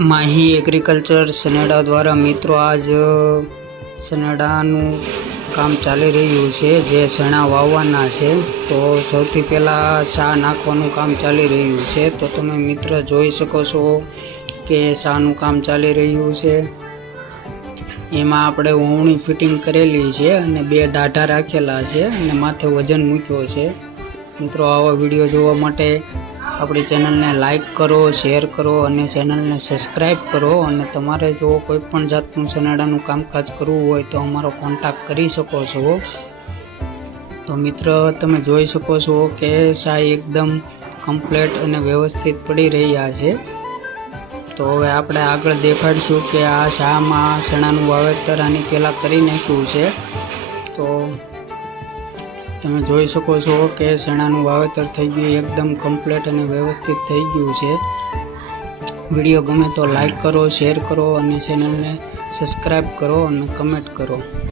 Mahi agriculture સનેડા દ્વારા મિત્રો આજ સનેડાનું કામ ચાલી રહ્યું છે, જે ચણા વાવવાના છે. તો સૌથી પહેલાં સા નાખવાનું કામ ચાલી રહ્યું છે. તો તમે મિત્ર જોઈ શકો છો કે સાનું કામ ચાલી રહ્યું છે. એમાં આપણે ઓવણી ફિટિંગ કરેલી છે અને 2 દાઢા રાખેલા છે અને માથે વજન મૂક્યો છે. મિત્રો આવા વિડીયો જોવા માટે આપણી ચેનલને લાઈક કરો, શેર કરો અને ચેનલને સબસ્ક્રાઈબ કરો. અને તમારે જો કોઈ પણ જાતનું સનેડાનું કામકાજ કરવું હોય તો અમારો કોન્ટેક્ટ કરી શકો છો. તો મિત્ર તમે જોઈ શકો છો કે સા એકદમ કમ્પ્લીટ અને વ્યવસ્થિત પડી રહ્યા છે. તો હવે આપણે આગળ દેખાડશું કે આ શામાં ચણાનું વાવેતર આની પહેલાં કરી નાખ્યું છે. તો તમે જોઈ શકો છો કે ચણાનું વાવેતર થઈ ગયું, એકદમ કમ્પ્લીટ અને વ્યવસ્થિત થઈ ગયું છે. વિડીયો ગમે તો લાઈક કરો, શેર કરો અને ચેનલને સબસ્ક્રાઈબ કરો અને કમેન્ટ કરો.